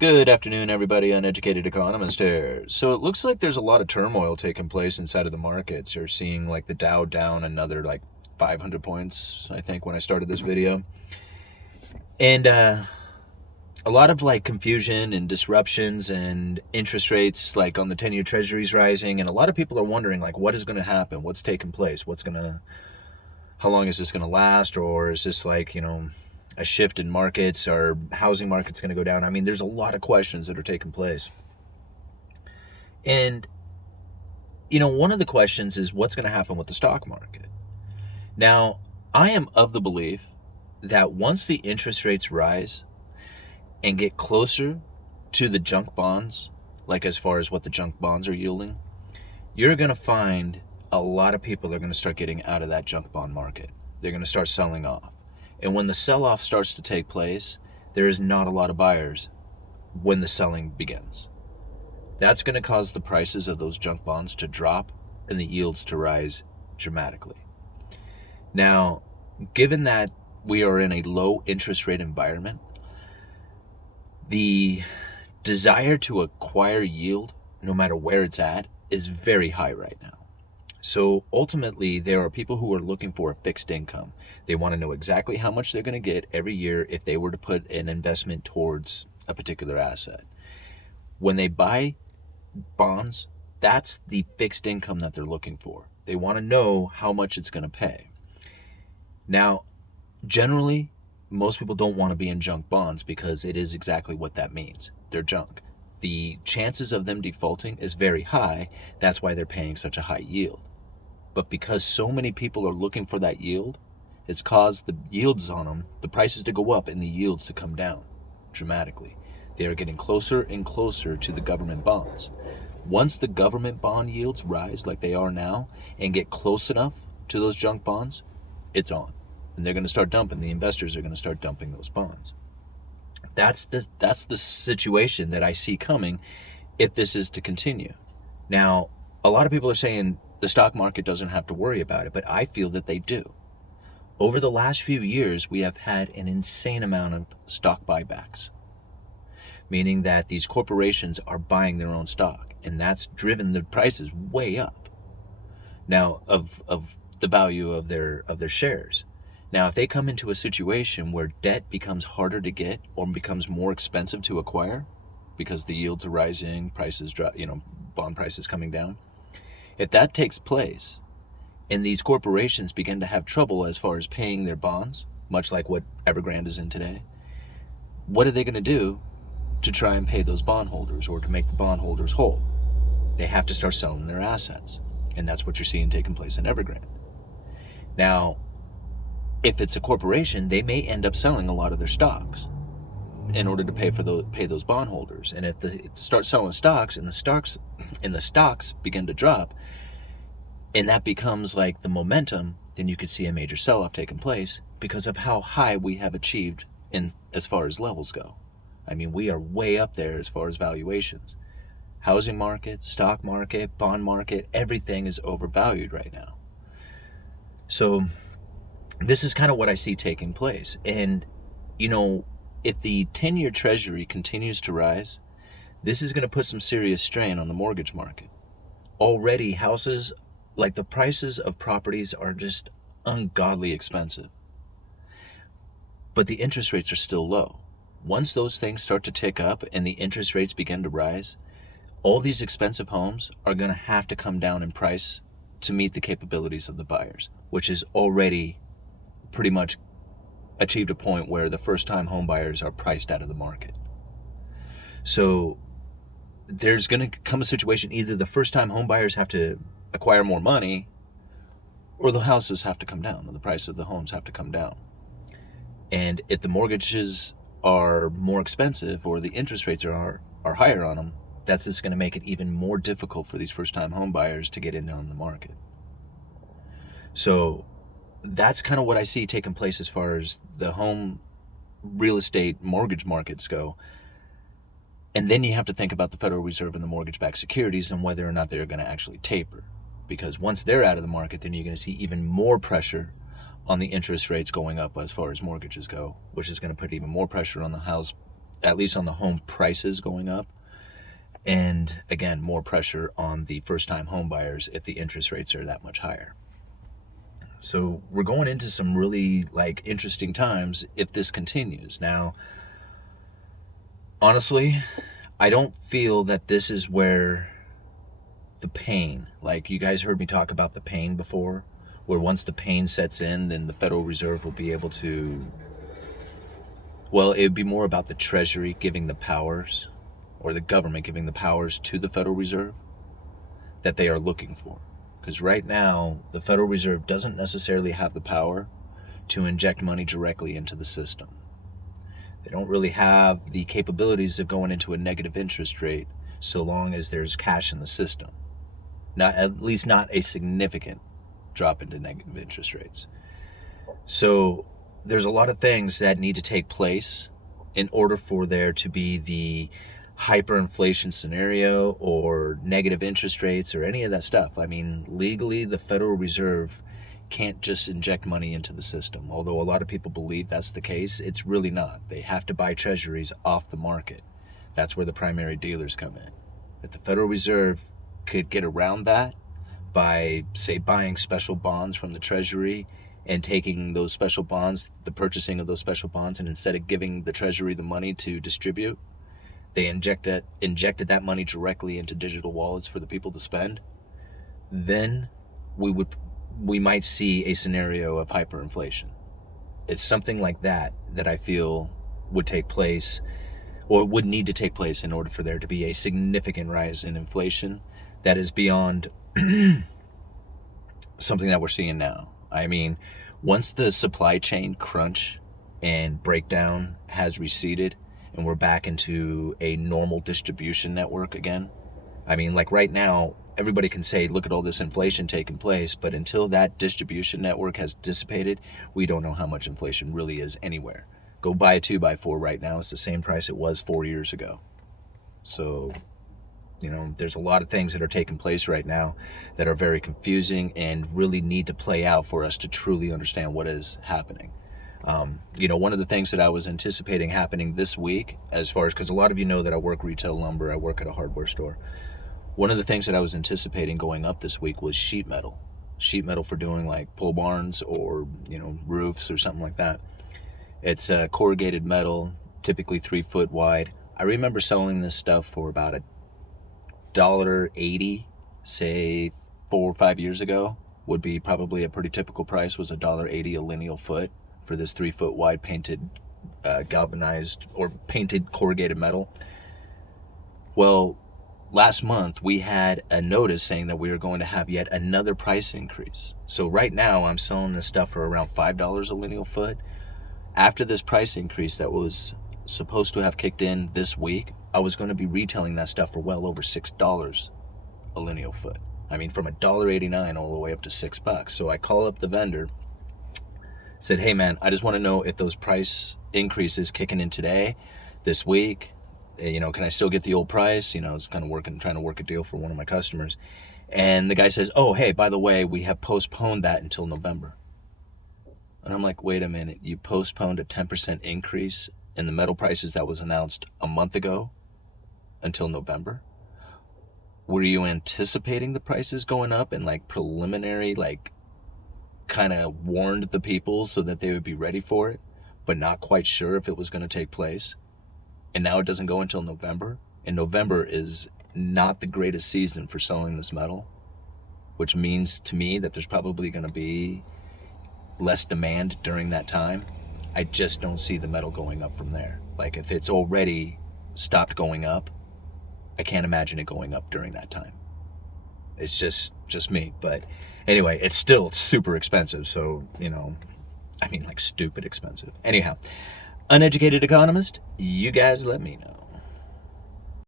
Good afternoon, everybody. Uneducated Economist here. So it looks like there's a lot of turmoil taking place inside of the markets. You're seeing like the Dow down another like 500 points, I think, when I started this video. And a lot of like confusion and disruptions and interest rates like on the 10-year treasuries rising. And a lot of people are wondering like what is going to happen? What's taking place? How long is this going to last? Or is this like, a shift in markets? Or housing markets going to go down? I mean, there's a lot of questions that are taking place. And, one of the questions is what's going to happen with the stock market? Now, I am of the belief that once the interest rates rise and get closer to the junk bonds, like as far as what the junk bonds are yielding, you're going to find a lot of people are going to start getting out of that junk bond market. They're going to start selling off. And when the sell-off starts to take place, there is not a lot of buyers when the selling begins. That's going to cause the prices of those junk bonds to drop and the yields to rise dramatically. Now, given that we are in a low interest rate environment, the desire to acquire yield, no matter where it's at, is very high right now. So ultimately, there are people who are looking for a fixed income. They want to know exactly how much they're going to get every year if they were to put an investment towards a particular asset. When they buy bonds, that's the fixed income that they're looking for. They want to know how much it's going to pay. Now, generally, most people don't want to be in junk bonds because it is exactly what that means. They're junk. The chances of them defaulting is very high. That's why they're paying such a high yield. But because so many people are looking for that yield, it's caused the yields on them, the prices to go up and the yields to come down dramatically. They are getting closer and closer to the government bonds. Once the government bond yields rise like they are now and get close enough to those junk bonds, it's on. And they're going to start dumping. The investors are going to start dumping those bonds. That's the situation that I see coming if this is to continue. Now, a lot of people are saying the stock market doesn't have to worry about it, but I feel that they do. Over the last few years, we have had an insane amount of stock buybacks, meaning that these corporations are buying their own stock, and that's driven the prices way up. Now, of the value of their shares. Now, if they come into a situation where debt becomes harder to get or becomes more expensive to acquire because the yields are rising, prices drop, bond prices coming down, if that takes place and these corporations begin to have trouble as far as paying their bonds, much like what Evergrande is in today, what are they going to do to try and pay those bondholders or to make the bondholders whole? They have to start selling their assets. And that's what you're seeing taking place in Evergrande. Now, if it's a corporation, they may end up selling a lot of their stocks in order to pay those bondholders. And if they start selling stocks and the stocks begin to drop, and that becomes like the momentum, then you could see a major sell-off taking place because of how high we have achieved in as far as levels go. I mean, we are way up there as far as valuations. Housing market, stock market, bond market, everything is overvalued right now. So this is kind of what I see taking place. And, if the 10-year treasury continues to rise, this is going to put some serious strain on the mortgage market. Already houses, like the prices of properties are just ungodly expensive. But the interest rates are still low. Once those things start to tick up and the interest rates begin to rise, all these expensive homes are going to have to come down in price to meet the capabilities of the buyers, which is already pretty much achieved a point where the first-time home buyers are priced out of the market. So there's going to come a situation, either the first-time home buyers have to acquire more money or the houses have to come down, or the price of the homes have to come down. And if the mortgages are more expensive or the interest rates are higher on them, that's just going to make it even more difficult for these first-time home buyers to get in on the market. So that's kind of what I see taking place as far as the home real estate mortgage markets go. And then you have to think about the Federal Reserve and the mortgage-backed securities and whether or not they're going to actually taper. Because once they're out of the market, then you're going to see even more pressure on the interest rates going up as far as mortgages go, which is going to put even more pressure on the at least on the home prices going up. And again, more pressure on the first-time home buyers if the interest rates are that much higher. So we're going into some really interesting times if this continues. Now, honestly, I don't feel that this is where the pain, like you guys heard me talk about the pain before, where once the pain sets in, then the Federal Reserve will be able to, well, it would be more about the Treasury giving the powers, or the government giving the powers to the Federal Reserve that they are looking for. Because right now, the Federal Reserve doesn't necessarily have the power to inject money directly into the system. They don't really have the capabilities of going into a negative interest rate so long as there's cash in the system. Not, at least not a significant drop into negative interest rates. So there's a lot of things that need to take place in order for there to be the hyperinflation scenario or negative interest rates or any of that stuff. I mean, legally, the Federal Reserve can't just inject money into the system. Although a lot of people believe that's the case, it's really not. They have to buy treasuries off the market. That's where the primary dealers come in. If the Federal Reserve could get around that by, say, buying special bonds from the Treasury and taking those special bonds, the purchasing of those special bonds, and instead of giving the Treasury the money to distribute, they injected that money directly into digital wallets for the people to spend, then we might see a scenario of hyperinflation. It's something like that that I feel would take place, or would need to take place, in order for there to be a significant rise in inflation that is beyond something that we're seeing now. I mean, once the supply chain crunch and breakdown has receded and we're back into a normal distribution network again, I mean, like right now, everybody can say, look at all this inflation taking place, but until that distribution network has dissipated, we don't know how much inflation really is anywhere. Go buy a 2x4 right now, it's the same price it was 4 years ago. So, there's a lot of things that are taking place right now that are very confusing and really need to play out for us to truly understand what is happening. One of the things that I was anticipating happening this week, as far as, because a lot of you know that I work retail lumber, I work at a hardware store. One of the things that I was anticipating going up this week was sheet metal. Sheet metal for doing like pole barns or, roofs or something like that. It's corrugated metal, typically 3 foot wide. I remember selling this stuff for about $1.80, say 4 or 5 years ago, would be probably a pretty typical price, was $1.80 a lineal foot for this 3 foot wide painted galvanized or painted corrugated metal. Well, last month we had a notice saying that we were going to have yet another price increase. So right now I'm selling this stuff for around $5 a lineal foot. After this price increase that was supposed to have kicked in this week, I was going to be retailing that stuff for well over $6 a lineal foot. I mean, from $1.89 all the way up to $6. So I call up the vendor, said, hey man, I just want to know if those price increases kicking in today, this week, can I still get the old price? It's kind of trying to work a deal for one of my customers. And the guy says, oh, hey, by the way, we have postponed that until November. And I'm like, wait a minute, you postponed a 10% increase in the metal prices that was announced a month ago until November? Were you anticipating the prices going up and preliminary, kind of warned the people so that they would be ready for it, but not quite sure if it was going to take place? And now it doesn't go until November? And November is not the greatest season for selling this metal, which means to me that there's probably going to be less demand during that time. I just don't see the metal going up from there. If it's already stopped going up, I can't imagine it going up during that time. It's just me. But anyway, it's still super expensive. So, stupid expensive. Anyhow, Uneducated Economist, you guys let me know.